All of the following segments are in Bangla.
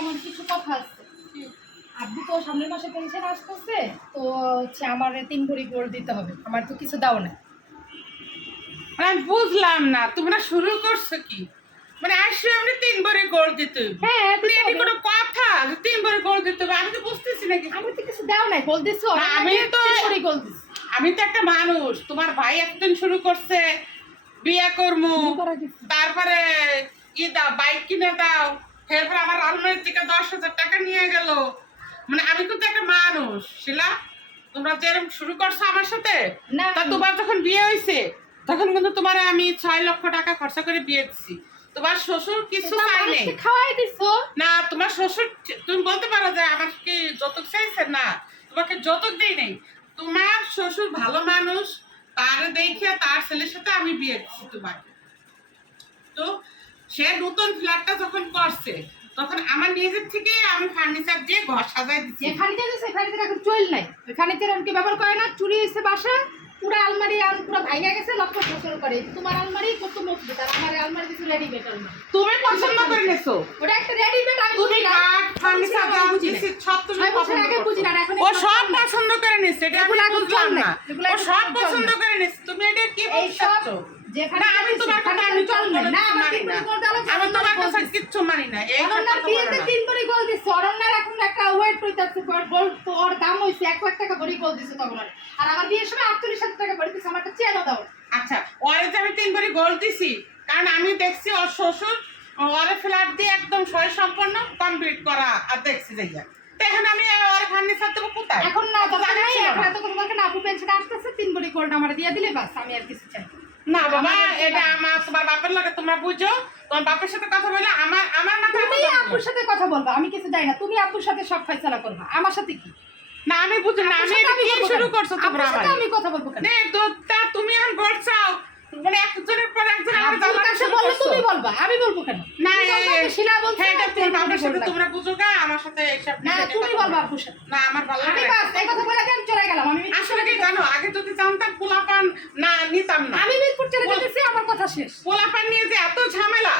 আমার কিছু কথা আছে। আব্বু তো সামনের মাসে পেনশন আসতেছে, তো হচ্ছে আমার 3 ভরি গোল্ড দিতে হবে। আমার তো কিছু দাও না। আমি বুঝলাম না তোমরা শুরু করছো কি, মানে আসলে আমি 3 ভরি গোল্ড দিতে হইব। হ্যাঁ, মানে দিতে এটি হবে। কোনো কথা যে 3 ভরি গোল্ড দিতে হবে? আমি তো বুঝতেছি না কিছু। আমি তো কিছু দাও নাই, গোল্ড দিছো? না, আমি তো 3 ভরি গোল্ড দিছি। আমি তো একটা মানুষ, তোমার ভাই একদিন শুরু করছে বিয়ে করমু, বিয়ে করা কিছু। তারপরে দাও বাইক কিনে দাও, এরপর আমার আলমারি থেকে 10,000 টাকা নিয়ে গেল। মানে আমি কিন্তু একটা মানুষ শিলা, তোমরা যেরকম শুরু করছো আমার সাথে, না, তা তোমার যখন বিয়ে হয়েছে তখন কিন্তু তোমার আমি 6 লক্ষ টাকা খরচা করে বিয়ে দিচ্ছি। তোমার শ্বশুর কিছু এটা চাই নেই মানুষকে খাওয়াই দিছো। না, তোমার শ্বশুর তুমি বলতে পারো যে আমার কি যৌতুক চাইছে? না, তোমাকে যৌতুক দেই নাই। তোমার শ্বশুর ভালো মানুষ, তার দেখে তার ছেলের সাথে আমি বিয়ে দিচ্ছি তোমাকে। তো সে নতুন ফ্ল্যাটটা যখন করছে তখন আমার নিজের থেকে আমি ফার্নিচার দিয়ে ঘর সাজাই দিচ্ছি। যেখানে দিয়েছে সেখানে এখন চল নাই, এখানে কি ব্যবহার করে না, চুরি হয়েছে বাসা, পুরো আলমারি আর পুরো ভাঙা গেছে, লক্ষ বছর করে। তোমার আলমারি কত মজবুত, আর আমার আলমারি কিছু রেডিমেড আলমারি। তুমি পছন্দ করে নিছো, ওটা একটা রেডিমেড। আমি তুমি বুঝি না, কাঠ ফার্নিচার যা দিছি সব তুমি 6 বছর পছন্দ আগে বুঝি করছো। না, এখন ও সব পছন্দ করে নিছে, এটা আমি এগুলো এখন বুঝলাম চল না। নাই, এগুলো ও এখন সব চল পছন্দ নাই। করে নিছে, তুমি এটা কি এই সব বলছো? যেখানে না, আমি তোমার কথা আমি চল নাই। না, আমার মানি 3 না। ভরি গোল্ড আলো আমি তোমার কথা কিচ্ছু মানি না। এই সব অরণ্যার কথা বিয়েতে বলো না। 3 ভরি গোল্ড দিছে। অরণ্যার এখন একটা ওয়েট হইতাছে, গোল্ড তো ওর দাম হইছে 1 লাখ টাকা ভরি গোল্ড দিছে তখন। আর আমার বিয়ের সময় 48,000 টাকা ভরি দিছে। আমার একটা চেনও দাও। আচ্ছা, ওরে যে আমি 3 ভরি গোল্ড দিছি, কারণ আমি দেখছি ওর শ্বশুর ওরে ফ্ল্যাট দিয়ে একদম সম্পূর্ণ কমপ্লিট করা আর দেখছি যাইয়া। তো এখন আমি ওরে ফার্নিচার দেবো কোথায়? এখন না দরকার নাই, জানাচ্ছি এখন না। এত কথা দরকার না। আপু পেনশন আসতেছে, 3 ভরি গোল্ড আমার দিয়ে দিলে বাস, আমি আর কিছু চাই না। না বাবা, এটা আমার তোমার বাপের লাগে, তোমরা বুঝো। তোমার বাপের সাথে কথা বলে আমার আমার মাথায় তুমি আপুর সাথে কথা বলবা, আমি কিছু চাই না। তুমি আপুর সাথে সব ফয়সালা করবা, আমার সাথে কি? না, আমি বুঝি না। আমি এটা কি শুরু করছো তোমরা? আপুর সাথে আমি কথা বলবো কেন? নে তা তুমি এখন গোল্ড চাও, মানে একজনের পর একজন আমার আপুর জ্বালানো কাছে শুরু বললে করছো। তুমি বলবা, আমি বলবো কেন? না, তুমি বলবা যে শিলা বলছে, হ্যাঁ, এটা আর তোমার 3 ভরি বাপের সাথে গোল্ড তোমরা বুঝো গা, আমার সাথে এইসব না, বিষয়ে তুমি কথা বলবা বলো না। আপুর সাথে। না, আমার ভালো আমি লাগে না। বাস এই কথা বলে আমি চলে গেলাম। আমি আসলে কি জানো, আগে যদি জানতাম পোলাপান না নিতাম না। আমি মিরপুর চলে যেতেছি, আমার কথা শেষ। পোলাপান নিয়ে যে এত ঝামেলা,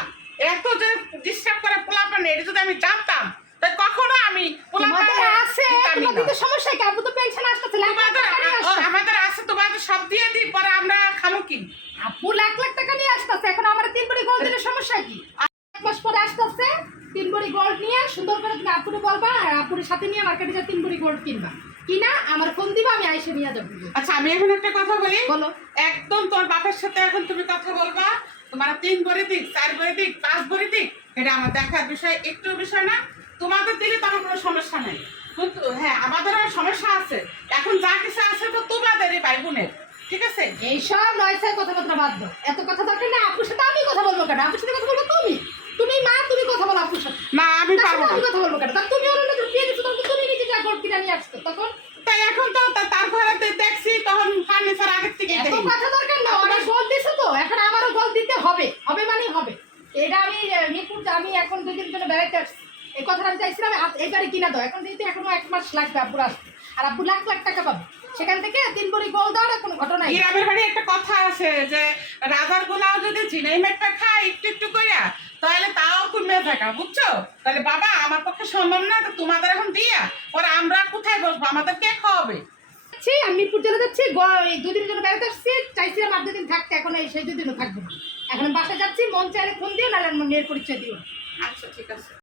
এত যে ডিস্টার্ব করে পোলাপান, এটা যদি আমি জানতাম তাই কখনো আমি পোলাপান তোমাদের আছে, নিতামই না। তোমাদের সমস্যা কি? আপু তো পেনশন আসতেছে, লাখ লাখ তোমাদের টাকা নিয়ে আসতেছে। আমাদের আছে, তোমাদের সব দিয়ে দিই, পরে আমরা খামো কি? আপু লাখ লাখ টাকা নিয়ে আসতেছে, এখন আমার 3 ভরি গোল্ড দিলে সমস্যা কি? 1 মাস পরে আসতেছে, 3 ভরি গোল্ড নিয়ে সুন্দর করে তুমি আপুরে বলবা, আর আপুরের সাথে নিয়ে মার্কেটে যা 3 ভরি গোল্ড কিনবা। কিনা আমার ফোন দিবা, আমি আইসে নিয়ে যাবো। আচ্ছা, আমি এখন একটা কথা বলি। বলো। একদম তোর বাপের সাথে এখন তুমি কথা বলবা, তোমার 3 ভরি দিক, 4 ভরি দিক, 5 ভরি দিক, এটা আমার দেখার বিষয়, একটু বিষয় না। তোমাদের দিলে তো আমার কোনো সমস্যা নেই, কিন্তু হ্যাঁ আমাদেরও সমস্যা আছে। এখন যা কিছু আছে তো তোমাদেরই ভাই বোনের, ঠিক আছে? এইসব নয়সায় কথাবার্তা বাদ দাও, এত কথা দরকার না। আপুর সাথে আমি কথা বলবো কেন? আপুর সাথে কথা বলবো তুমি। তুমি মা, তুমি কথা বলো আপুর সাথে। না, আমি তার পারবো সাথে না। আমি কথা বলবো কেন? তা তুমি অন্য কেউ বিয়ে দিছো, তখন তো তুমি নিজে যা গোল্ড কিনে নিয়ে আসছো তখন। তাই এখন তো তার ঘরে দেখছি তখন ফার্নিচার আগের থেকে এত কথা দরকার না, অনেক গোল্ড দিছো তো, এখন আমারও গোল্ড দিতে হবে। হবে মানে হবে। এটা আমি মিরপুর, আমি এখন 2 দিনের জন্য বেড়াইতে আসছি। এই কথাটা আমি চাইছিলাম এবারে কিনা দাও। এখন যেহেতু এখনো 1 মাস লাগবে আব্বুর আসতে, আর আব্বু লাখ লাখ টাকা পাবে, সেখান থেকে 3 ভরি গোল্ড দেওয়ার কোনো ঘটনা নেই। গ্রামের বাড়ি একটা কথা আছে যে রাজার গোলাও যদি চিনাই মেটটা খায় একটু একটু কইরা, তাহলে তাও কমে থাকা, বুঝছো? তাহলে বাবা আমার পক্ষে সম্ভব না, তো তোমাদের এখন দিয়া পরে আমরা কোথায় বসবো, আমাদের কে খাওয়াবে? আমি মিরপুর চলে যাচ্ছি, এই 2 দিনের জন্য বেড়াতে আসছি। চাইছিলাম আর 2 দিন থাকতে, এখন এই সেই 2 দিনও থাকবো না। এখন বাসায় যাচ্ছি, মন চাইলে ফোন দিও, নাহলে মেয়ের পরিচয় দিও। আচ্ছা, ঠিক আছে।